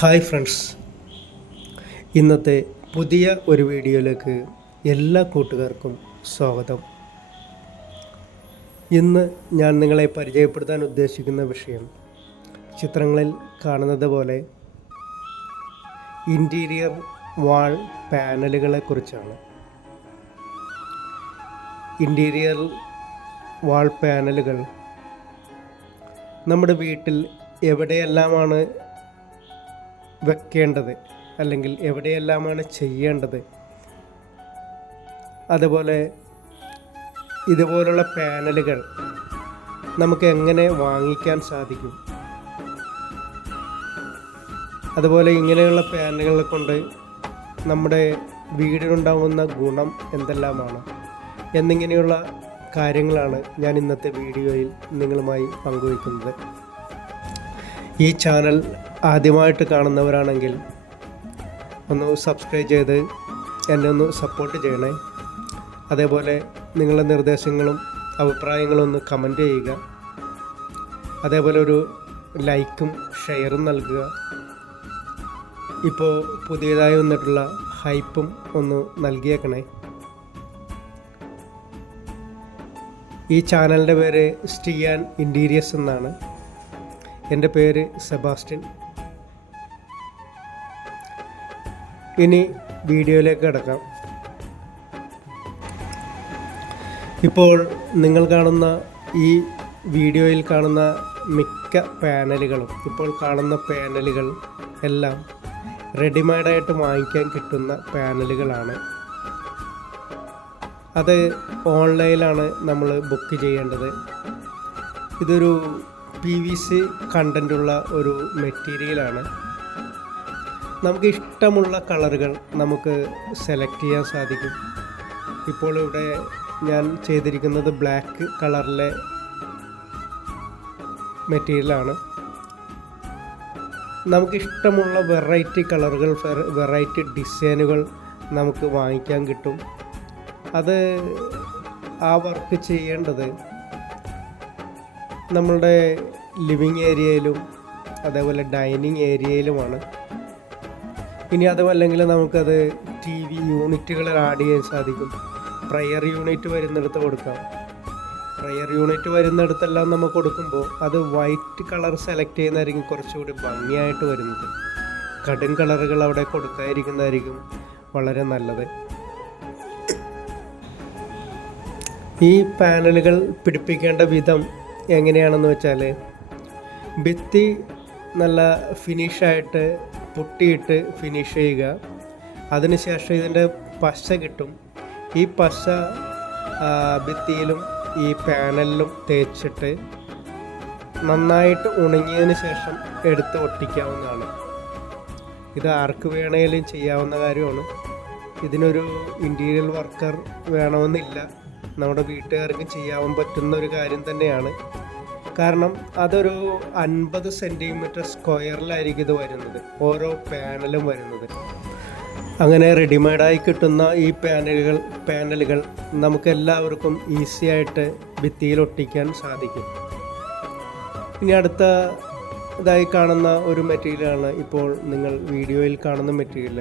Hi friends. ഇന്നത്തെ പുതിയ ഒരു വീഡിയോയിലേക്ക് എല്ലാ കൂട്ടുകാർക്കും സ്വാഗതം. ഇന്ന് ഞാൻ നിങ്ങളെ പരിചയപ്പെടുത്താൻ ഉദ്ദേശിക്കുന്ന വിഷയം ചിത്രങ്ങളിൽ കാണുന്നത് പോലെ ഇന്റീരിയർ വാൾ പാനലുകളെ കുറിച്ചാണ്. ഇന്റീരിയർ വാൾ പാനലുകൾ നമ്മുടെ വീട്ടിൽ എവിടെയെല്ലാമാണ് വെക്കേണ്ടത് അല്ലെങ്കിൽ എവിടെയെല്ലാമാണ് ചെയ്യേണ്ടത്? അതുപോലെ ഇതുപോലുള്ള പാനലുകൾ നമുക്ക് എങ്ങനെ വാങ്ങിക്കാൻ സാധിക്കും? അതുപോലെ ഇങ്ങനെയുള്ള പാനലുകളെ കൊണ്ട് നമ്മുടെ വീടിനുണ്ടാകുന്ന ഗുണം എന്തെല്ലാമാണ്? എന്നിങ്ങനെയുള്ള കാര്യങ്ങളാണ് ഞാൻ ഇന്നത്തെ വീഡിയോയിൽ നിങ്ങളുമായി പങ്കുവയ്ക്കുന്നത്. ഈ ചാനൽ ആദ്യമായിട്ട് കാണുന്നവരാണെങ്കിൽ ഒന്ന് സബ്സ്ക്രൈബ് ചെയ്ത് എന്നെ ഒന്ന് സപ്പോർട്ട് ചെയ്യണേ. അതേപോലെ നിങ്ങളുടെ നിർദ്ദേശങ്ങളും അഭിപ്രായങ്ങളും ഒന്ന് കമന്റ് ചെയ്യുക. അതേപോലെ ഒരു ലൈക്കും ഷെയറും നൽകുക. ഇപ്പോൾ പുതിയതായി വന്നിട്ടുള്ള ഹൈപ്പും ഒന്ന് നൽകിയേക്കണേ. ഈ ചാനലിന്റെ പേര് സ്റ്റിയാൻ ഇന്റീരിയസ് എന്നാണ്. എന്റെ പേര് സെബാസ്റ്റ്യൻ. ഇനി വീഡിയോയിലേക്ക് കിടക്കാം. ഇപ്പോൾ നിങ്ങൾ കാണുന്ന ഈ വീഡിയോയിൽ കാണുന്ന മിക്ക പാനലുകളും ഇപ്പോൾ കാണുന്ന പാനലുകൾ എല്ലാം റെഡിമെയ്ഡായിട്ട് വാങ്ങിക്കാൻ കിട്ടുന്ന പാനലുകളാണ്. അത് ഓൺലൈനിലാണ് നമ്മൾ ബുക്ക് ചെയ്യേണ്ടത്. ഇതൊരു പി വി സി കണ്ടന്റുള്ള ഒരു മെറ്റീരിയലാണ്. നമുക്ക് ഇഷ്ടമുള്ള കളറുകൾ നമുക്ക് സെലക്ട് ചെയ്യാൻ സാധിക്കും. ഇപ്പോൾ ഇവിടെ ഞാൻ ചെയ്തിരിക്കുന്നത് ബ്ലാക്ക് കളറിലെ മെറ്റീരിയലാണ് നമുക്കിഷ്ടമുള്ള വെറൈറ്റി കളറുകൾ വെറൈറ്റി ഡിസൈനുകൾ നമുക്ക് വാങ്ങിക്കാൻ കിട്ടും. അത് ആ വർക്ക് ചെയ്യേണ്ടത് നമ്മളുടെ ലിവിങ് ഏരിയയിലും അതേപോലെ ഡൈനിങ് ഏരിയയിലുമാണ് ഇനി അതുമല്ലെങ്കിൽ നമുക്കത് ടി വി യൂണിറ്റുകൾ ആഡ് ചെയ്യാൻ സാധിക്കും. പ്രയർ യൂണിറ്റ് വരുന്നിടത്ത് കൊടുക്കാം. പ്രയർ യൂണിറ്റ് വരുന്നിടത്തെല്ലാം നമ്മൾ കൊടുക്കുമ്പോൾ അത് വൈറ്റ് കളർ സെലക്ട് ചെയ്യുന്നതായിരിക്കും കുറച്ചുകൂടി ഭംഗിയായിട്ട് വരുന്നത്. കടും കളറുകൾ അവിടെ കൊടുക്കാതിരിക്കുന്നതായിരിക്കും വളരെ നല്ലത്. ഈ പാനലുകൾ പിടിപ്പിക്കേണ്ട വിധം എങ്ങനെയാണെന്ന് വെച്ചാൽ ഭിത്തി നല്ല ഫിനിഷായിട്ട് പൊട്ടിയിട്ട് ഫിനിഷ് ചെയ്യുക. അതിനുശേഷം ഇതിന്റെ പശ കിട്ടും. ഈ പശ ഭിത്തിയിലും ഈ പാനലിലും തേച്ചിട്ട് നന്നായിട്ട് ഉണങ്ങിയതിന് ശേഷം എടുത്ത് ഒട്ടിക്കാവുന്നതാണ്. ഇത് ആർക്ക് വേണേലും ചെയ്യാവുന്ന കാര്യമാണ്. ഇതിനൊരു ഇന്റീരിയൽ വർക്കർ വേണമെന്നില്ല. നമ്മുടെ വീട്ടുകാർക്ക് ചെയ്യാൻ പറ്റുന്ന ഒരു കാര്യം തന്നെയാണ്. കാരണം അതൊരു അൻപത് സെന്റിമീറ്റർ സ്ക്വയറിലായിരിക്കും ഇത് വരുന്നത്. ഓരോ പാനലും വരുന്നത്. അങ്ങനെ റെഡിമെയ്ഡായി കിട്ടുന്ന ഈ പാനലുകൾ പാനലുകൾ നമുക്ക് എല്ലാവർക്കും ഈസി ആയിട്ട് ഭിത്തിയിൽ ഒട്ടിക്കാൻ സാധിക്കും. ഇനി അടുത്ത ഇതായി കാണുന്ന ഒരു മെറ്റീരിയലാണ് ഇപ്പോൾ നിങ്ങൾ വീഡിയോയിൽ കാണുന്ന മെറ്റീരിയൽ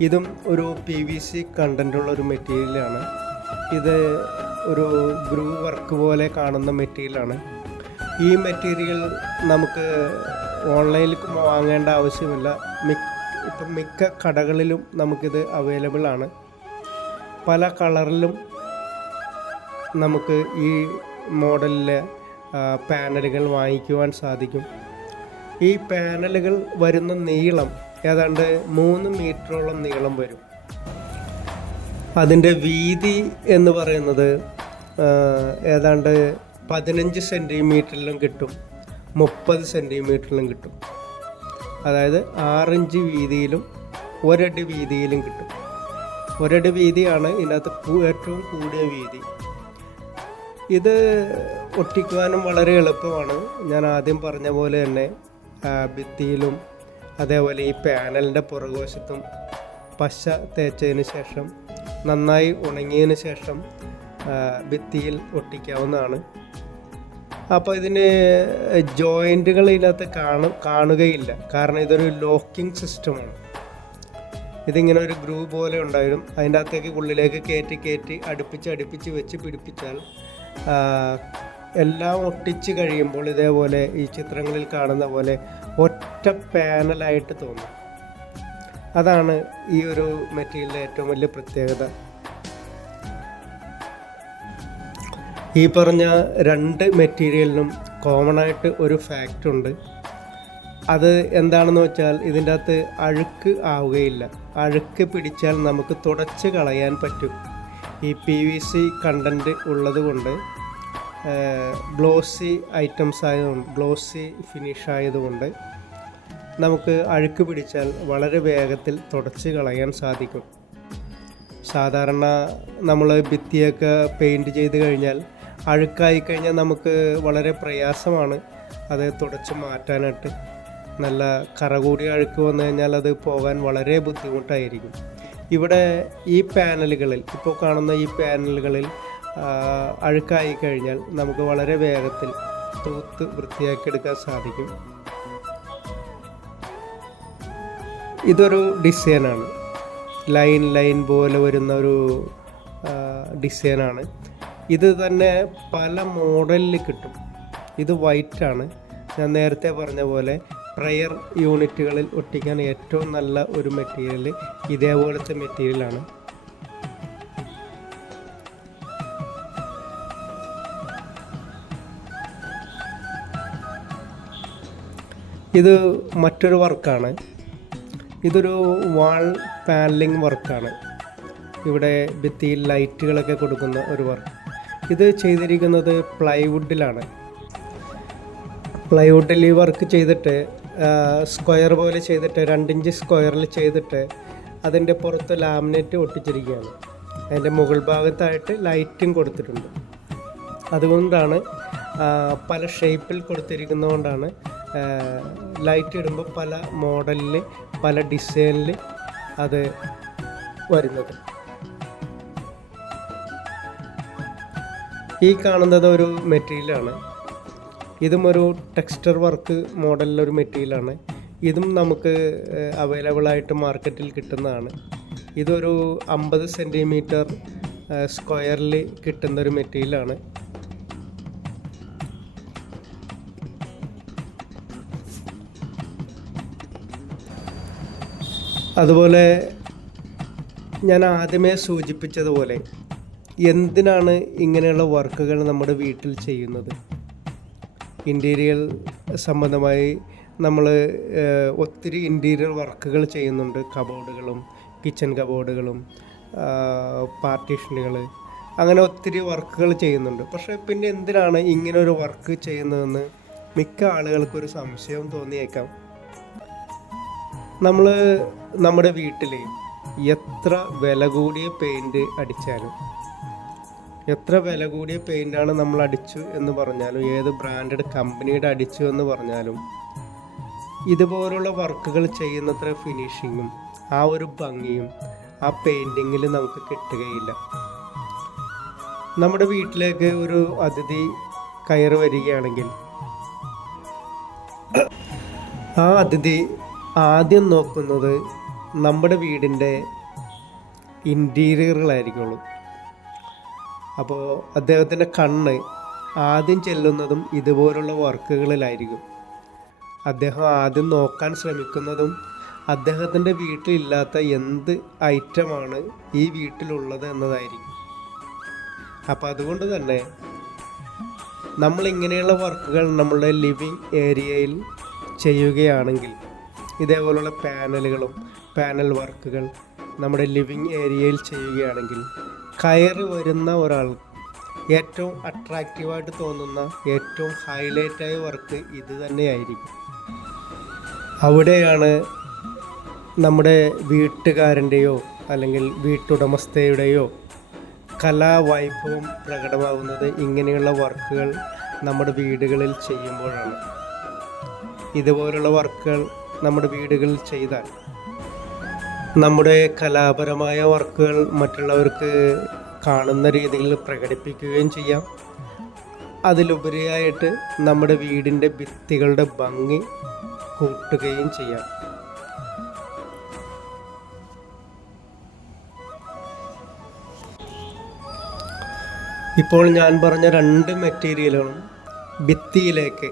ഇതും ഒരു പി വി സി കണ്ടന്റുള്ള ഒരു മെറ്റീരിയലാണ്. ഇത് ഒരു ഗ്രൂ വർക്ക് പോലെ കാണുന്ന മെറ്റീരിയലാണ്. ഈ മെറ്റീരിയൽ നമുക്ക് ഓൺലൈനിൽ വാങ്ങേണ്ട ആവശ്യമില്ല. മിക്ക ഇപ്പം മിക്ക കടകളിലും നമുക്കിത് അവൈലബിൾ ആണ്. പല കളറിലും നമുക്ക് ഈ മോഡലിലെ പാനലുകൾ വാങ്ങിക്കുവാൻ സാധിക്കും. ഈ പാനലുകൾ വരുന്ന നീളം ഏതാണ്ട് മൂന്ന് മീറ്ററോളം നീളം വരും. അതിന്റെ വീതി എന്ന് പറയുന്നത് ഏതാണ്ട് പതിനഞ്ച് സെന്റിമീറ്ററിലും കിട്ടും. മുപ്പത് സെന്റിമീറ്ററിലും കിട്ടും. അതായത് ആറിഞ്ച് വീതിയിലും ഒരടി വീതിയിലും കിട്ടും. ഒരടി വീതിയാണ് ഇതിനകത്ത് ഏറ്റവും കൂടിയ വീതി. ഇത് ഒട്ടിക്കുവാനും വളരെ എളുപ്പമാണ്. ഞാൻ ആദ്യം പറഞ്ഞ പോലെ തന്നെ ഭിത്തിയിലും അതേപോലെ ഈ പാനലിന്റെ പുറകുവശത്തും പശ തേച്ചതിന് ശേഷം നന്നായി ഉണങ്ങിയതിന് ശേഷം ഭിത്തിയിൽ ഒട്ടിക്കാവുന്നതാണ്. അപ്പോൾ ഇതിന് ജോയിന്റുകൾ ഇതിനകത്ത് കാണും കാണുകയില്ല. കാരണം ഇതൊരു ലോക്കിംഗ് സിസ്റ്റമാണ്. ഇതിങ്ങനെ ഒരു ഗ്രൂ പോലെ ഉണ്ടായിരുന്നു. അതിന്റെ അകത്തേക്ക് ഉള്ളിലേക്ക് കയറ്റി കയറ്റി അടുപ്പിച്ച് അടുപ്പിച്ച് വെച്ച് പിടിപ്പിച്ചാൽ എല്ലാം ഒട്ടിച്ച് കഴിയുമ്പോൾ ഇതേപോലെ ഈ ചിത്രങ്ങളിൽ കാണുന്ന പോലെ ഒറ്റ പാനലായിട്ട് തോന്നും. അതാണ് ഈ ഒരു മെറ്റീരിയലിന്റെ ഏറ്റവും വലിയ പ്രത്യേകത. ഈ പറഞ്ഞ രണ്ട് മെറ്റീരിയലിനും കോമൺ ആയിട്ട് ഒരു ഫാക്റ്റ് ഉണ്ട്. അത് എന്താണെന്ന് വെച്ചാൽ ഇതിന്റെ അകത്ത് അഴുക്ക് ആവുകയില്ല. അഴുക്ക് പിടിച്ചാൽ നമുക്ക് തുടച്ച് കളയാൻ പറ്റും. ഈ പി വി സി കണ്ടന്റ് ഉള്ളത് കൊണ്ട് ഗ്ലോസി ഐറ്റംസ് ആയതുകൊണ്ട് ഗ്ലോസി ഫിനിഷ് ആയതുകൊണ്ട് നമുക്ക് അഴുക്ക് പിടിച്ചാൽ വളരെ വേഗത്തിൽ തുടച്ച് കളയാൻ സാധിക്കും. സാധാരണ നമ്മൾ ഭിത്തിയൊക്കെ പെയിന്റ് ചെയ്ത് കഴിഞ്ഞാൽ അഴുക്കായി കഴിഞ്ഞാൽ നമുക്ക് വളരെ പ്രയാസമാണ് അത് തുടച്ച് മാറ്റാനായിട്ട്. നല്ല കറ കൂടിയ അഴുക്ക് വന്നു കഴിഞ്ഞാൽ അത് പോകാൻ വളരെ ബുദ്ധിമുട്ടായിരിക്കും. ഇവിടെ ഈ പാനലുകളിൽ ഇപ്പോൾ കാണുന്ന ഈ പാനലുകളിൽ അഴുക്കായി കഴിഞ്ഞാൽ നമുക്ക് വളരെ വേഗത്തിൽ തൂത്ത് വൃത്തിയാക്കി എടുക്കാൻ സാധിക്കും. ഇതൊരു ഡിസൈനാണ്. ലൈൻ ലൈൻ പോലെ വരുന്ന ഒരു ഡിസൈനാണ്. ഇത് തന്നെ പല മോഡലിൽ കിട്ടും. ഇത് വൈറ്റ് ആണ്. ഞാൻ നേരത്തെ പറഞ്ഞ പോലെ പ്രയർ യൂണിറ്റുകളിൽ ഒട്ടിക്കാൻ ഏറ്റവും നല്ല ഒരു മെറ്റീരിയൽ ഇതേപോലത്തെ മെറ്റീരിയലാണ് ഇത് മറ്റൊരു വർക്കാണ് ഇതൊരു വാൾ പാനലിംഗ് വർക്കാണ് ഇവിടെ ഭിത്തിയിൽ ലൈറ്റുകളൊക്കെ കൊടുക്കുന്ന ഒരു വർക്ക് ഇത് ചെയ്തിരിക്കുന്നത് പ്ലൈവുഡിലാണ്. പ്ലൈവുഡിൽ ഈ വർക്ക് ചെയ്തിട്ട് സ്ക്വയർ പോലെ ചെയ്തിട്ട് രണ്ടിഞ്ച് സ്ക്വയറിൽ ചെയ്തിട്ട് അതിന്റെ പുറത്ത് ലാമിനേറ്റ് ഒട്ടിച്ചിരിക്കുകയാണ്. അതിന്റെ മുകൾ ഭാഗത്തായിട്ട് ലൈറ്റും കൊടുത്തിട്ടുണ്ട്. അതുകൊണ്ടാണ് പല ഷേപ്പിൽ കൊടുത്തിരിക്കുന്നതുകൊണ്ടാണ് ലൈറ്റ് ഇടുമ്പോൾ പല മോഡലിൽ പല ഡിസൈനിൽ അത് വരുന്നത്. ഈ കാണുന്നത് ഒരു മെറ്റീരിയലാണ് ഇതും ഒരു ടെക്സ്റ്റർ വർക്ക് മോഡലിലൊരു മെറ്റീരിയലാണ് ഇതും നമുക്ക് അവൈലബിൾ ആയിട്ട് മാർക്കറ്റിൽ കിട്ടുന്നതാണ്. ഇതൊരു അമ്പത് സെന്റിമീറ്റർ സ്ക്വയറിൽ കിട്ടുന്ന ഒരു മെറ്റീരിയലാണ് അതുപോലെ ഞാൻ ആദ്യമേ സൂചിപ്പിച്ചതുപോലെ എന്തിനാണ് ഇങ്ങനെയുള്ള വർക്കുകൾ നമ്മുടെ വീട്ടിൽ ചെയ്യുന്നത്? ഇന്റീരിയൽ സംബന്ധമായി നമ്മൾ ഒത്തിരി ഇന്റീരിയർ വർക്കുകൾ ചെയ്യുന്നുണ്ട്. കബോർഡുകളും കിച്ചൺ കബോർഡുകളും പാർട്ടീഷനുകൾ അങ്ങനെ ഒത്തിരി വർക്കുകൾ ചെയ്യുന്നുണ്ട്. പക്ഷേ പിന്നെ എന്തിനാണ് ഇങ്ങനെ ഒരു വർക്ക് ചെയ്യുന്നതെന്ന് മിക്ക ആളുകൾക്കൊരു സംശയം തോന്നിയേക്കാം. നമ്മൾ നമ്മുടെ വീട്ടിൽ എത്ര വില കൂടിയ പെയിന്റ് അടിച്ചാലും എത്ര വില കൂടിയ പെയിന്റാണ് നമ്മൾ അടിച്ചു എന്ന് പറഞ്ഞാലും ഏത് ബ്രാൻഡഡ് കമ്പനിയുടെ അടിച്ചു എന്ന് പറഞ്ഞാലും ഇതുപോലുള്ള വർക്കുകൾ ചെയ്യുന്നത്ര ഫിനിഷിങ്ങും ആ ഒരു ഭംഗിയും ആ പെയിന്റിങ്ങിൽ നമുക്ക് കിട്ടുകയില്ല. നമ്മുടെ വീട്ടിലേക്ക് ഒരു അതിഥി കയറി വരികയാണെങ്കിൽ ആ അതിഥി ആദ്യം നോക്കുന്നത് നമ്മുടെ വീടിന്റെ ഇന്റീരിയറുകളായിരിക്കുള്ളൂ അപ്പോൾ അദ്ദേഹത്തിന്റെ കണ്ണ് ആദ്യം ചെല്ലുന്നതും ഇതുപോലുള്ള വർക്കുകളിലായിരിക്കും. അദ്ദേഹം ആദ്യം നോക്കാൻ ശ്രമിക്കുന്നതും അദ്ദേഹത്തിന്റെ വീട്ടിലില്ലാത്ത എന്ത് ഐറ്റമാണ് ഈ വീട്ടിലുള്ളത് എന്നതായിരിക്കും. അപ്പോൾ അതുകൊണ്ട് തന്നെ നമ്മൾ ഇങ്ങനെയുള്ള വർക്കുകൾ നമ്മളുടെ ലിവിങ് ഏരിയയിൽ ചെയ്യുകയാണെങ്കിൽ ഇതേപോലുള്ള പാനലുകളും പാനൽ വർക്കുകൾ നമ്മുടെ ലിവിങ് ഏരിയയിൽ ചെയ്യുകയാണെങ്കിൽ കയറി വരുന്ന ഒരാൾ ഏറ്റവും അട്രാക്റ്റീവായിട്ട് തോന്നുന്ന ഏറ്റവും ഹൈലൈറ്റായ വർക്ക് ഇത് തന്നെയായിരിക്കും. അവിടെയാണ് നമ്മുടെ വീട്ടുകാരന്റെയോ അല്ലെങ്കിൽ വീട്ടുടമസ്ഥയുടെയോ കലാവൈഭവം പ്രകടമാകുന്നത് ഇങ്ങനെയുള്ള വർക്കുകൾ നമ്മുടെ വീടുകളിൽ ചെയ്യുമ്പോഴാണ്. ഇതുപോലുള്ള വർക്കുകൾ നമ്മുടെ വീടുകളിൽ ചെയ്താൽ നമ്മുടെ കലാപരമായ വർക്കുകൾ മറ്റുള്ളവർക്ക് കാണുന്ന രീതിയിൽ പ്രകടിപ്പിക്കുകയും ചെയ്യാം. അതിലുപരിയായിട്ട് നമ്മുടെ വീടിന്റെ ഭിത്തികളുടെ ഭംഗി കൂട്ടുകയും ചെയ്യാം. ഇപ്പോൾ ഞാൻ പറഞ്ഞ രണ്ട് മെറ്റീരിയലുകളും ഭിത്തിയിലേക്ക്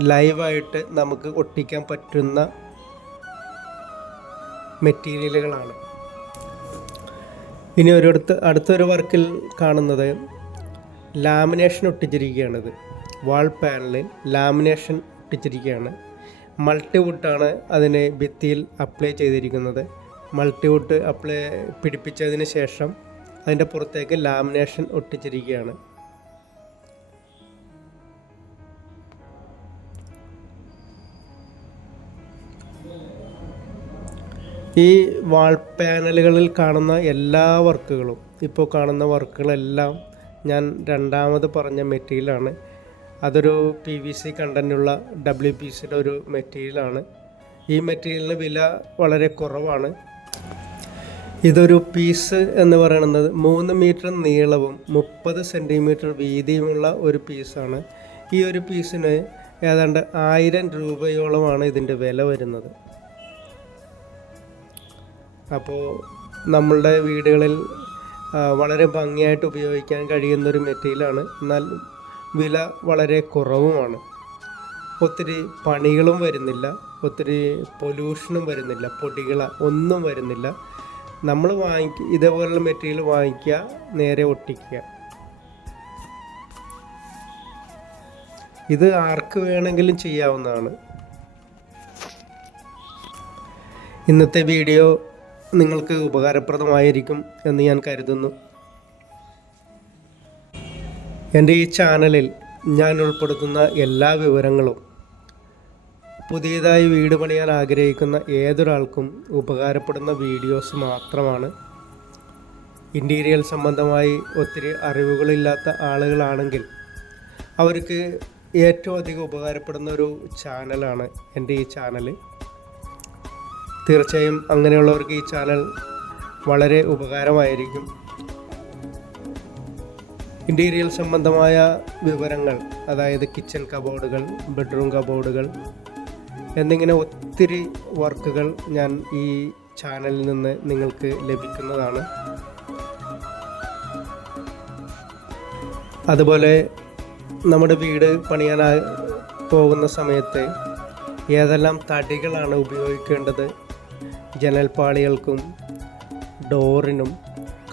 ലൈവായിട്ട് നമുക്ക് ഒട്ടിക്കാൻ പറ്റുന്ന മെറ്റീരിയലുകളാണ്. ഇനി ഒരിടത്ത് അടുത്തൊരു വർക്കിൽ കാണുന്നത് ലാമിനേഷൻ ഒട്ടിച്ചിരിക്കുകയാണിത്. വാൾ പാനലിൽ ലാമിനേഷൻ ഒട്ടിച്ചിരിക്കുകയാണ്. മൾട്ടിവുഡാണ് അതിനെ ഭിത്തിയിൽ അപ്ലൈ ചെയ്തിരിക്കുന്നത്. മൾട്ടിവുഡ് അപ്ലൈ പിടിപ്പിച്ചതിന് ശേഷം അതിന്റെ പുറത്തേക്ക് ലാമിനേഷൻ ഒട്ടിച്ചിരിക്കുകയാണ്. ഈ വാൾ പാനലുകളിൽ കാണുന്ന എല്ലാ വർക്കുകളും ഇപ്പോൾ കാണുന്ന വർക്കുകളെല്ലാം ഞാൻ രണ്ടാമത് പറഞ്ഞ മെറ്റീരിയലാണ്. അതൊരു പി വി സി കണ്ടന്റുള്ള ഡബ്ല്യു പി സിയുടെ ഒരു മെറ്റീരിയലാണ്. ഈ മെറ്റീരിയലിന് വില വളരെ കുറവാണ്. ഇതൊരു പീസ് എന്ന് പറയുന്നത് മൂന്ന് മീറ്റർ നീളവും മുപ്പത് സെന്റിമീറ്റർ വീതിയുമുള്ള ഒരു പീസാണ് ഈ ഒരു പീസിന് ഏതാണ്ട് ആയിരം രൂപയോളമാണ് ഇതിന്റെ വില വരുന്നത്. അപ്പോൾ നമ്മളുടെ വീടുകളിൽ വളരെ ഭംഗിയായിട്ട് ഉപയോഗിക്കാൻ കഴിയുന്ന ഒരു മെറ്റീരിയലാണ്. എന്നാൽ വില വളരെ കുറവുമാണ്. ഒത്തിരി പണികളും വരുന്നില്ല. ഒത്തിരി പൊല്യൂഷനും വരുന്നില്ല. പൊടികൾ ഒന്നും വരുന്നില്ല. നമ്മൾ വാങ്ങിക്ക ഇതേപോലുള്ള മെറ്റീരിയൽ വാങ്ങിക്കുക നേരെ ഒട്ടിക്കുക. ഇത് ആർക്ക് വേണമെങ്കിലും ചെയ്യാവുന്നതാണ്. ഇന്നത്തെ വീഡിയോ നിങ്ങൾക്ക് ഉപകാരപ്രദമായിരിക്കും എന്ന് ഞാൻ കരുതുന്നു. എന്റെ ഈ ചാനലിൽ ഞാൻ ഉൾപ്പെടുത്തുന്ന എല്ലാ വിവരങ്ങളും പുതിയതായി വീട് പണിയാൻ ആഗ്രഹിക്കുന്ന ഏതൊരാൾക്കും ഉപകാരപ്പെടുന്ന വീഡിയോസ് മാത്രമാണ്. ഇന്റീരിയൽ സംബന്ധമായി ഒത്തിരി അറിവുകളില്ലാത്ത ആളുകളാണെങ്കിൽ അവർക്ക് ഏറ്റവും അധികം ഉപകാരപ്പെടുന്ന ഒരു ചാനലാണ് എന്റെ ഈ ചാനൽ തീർച്ചയായും അങ്ങനെയുള്ളവർക്ക് ഈ ചാനൽ വളരെ ഉപകാരമായിരിക്കും. ഇന്റീരിയൽ സംബന്ധമായ വിവരങ്ങൾ അതായത് കിച്ചൺ കബോർഡുകൾ ബെഡ്റൂം കബോർഡുകൾ എന്നിങ്ങനെ ഒത്തിരി വർക്കുകൾ ഞാൻ ഈ ചാനലിൽ നിന്ന് നിങ്ങൾക്ക് ലഭിക്കുന്നതാണ്. അതുപോലെ നമ്മുടെ വീട് പണിയാൻ പോകുന്ന സമയത്ത് ഏതെല്ലാം തടികളാണ് ഉപയോഗിക്കേണ്ടത് ജനൽപ്പാളികൾക്കും ഡോറിനും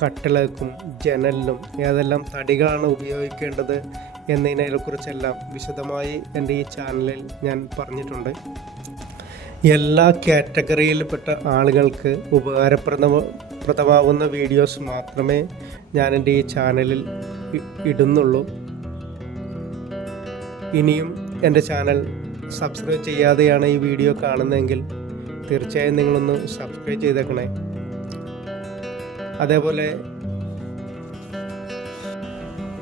കട്ടിലക്കും ജനലിനും ഏതെല്ലാം തടികളാണ് ഉപയോഗിക്കേണ്ടത് എന്നതിനെക്കുറിച്ചെല്ലാം വിശദമായി എന്റെ ഈ ചാനലിൽ ഞാൻ പറഞ്ഞിട്ടുണ്ട്. എല്ലാ കാറ്റഗറിയിൽപ്പെട്ട ആളുകൾക്ക് ഉപകാരപ്രദ പ്രദമാവുന്ന വീഡിയോസ് മാത്രമേ ഞാൻ എന്റെ ഈ ചാനലിൽ ഇടുന്നുള്ളൂ. ഇനിയും എന്റെ ചാനൽ സബ്സ്ക്രൈബ് ചെയ്യാതെയാണ് ഈ വീഡിയോ കാണുന്നതെങ്കിൽ തീർച്ചയായും നിങ്ങളൊന്ന് സബ്സ്ക്രൈബ് ചെയ്തേക്കണേ. അതേപോലെ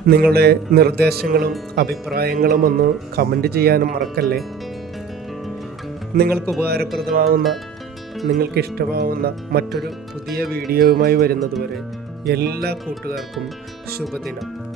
നിങ്ങളുടെ നിർദ്ദേശങ്ങളും അഭിപ്രായങ്ങളും ഒന്ന് കമന്റ് ചെയ്യാനും മറക്കല്ലേ? നിങ്ങൾക്ക് ഉപകാരപ്രദമാവുന്ന നിങ്ങൾക്ക് ഇഷ്ടമാവുന്ന മറ്റൊരു പുതിയ വീഡിയോയുമായി വരുന്നതുവരെ എല്ലാ കൂട്ടുകാർക്കും ശുഭദിനം.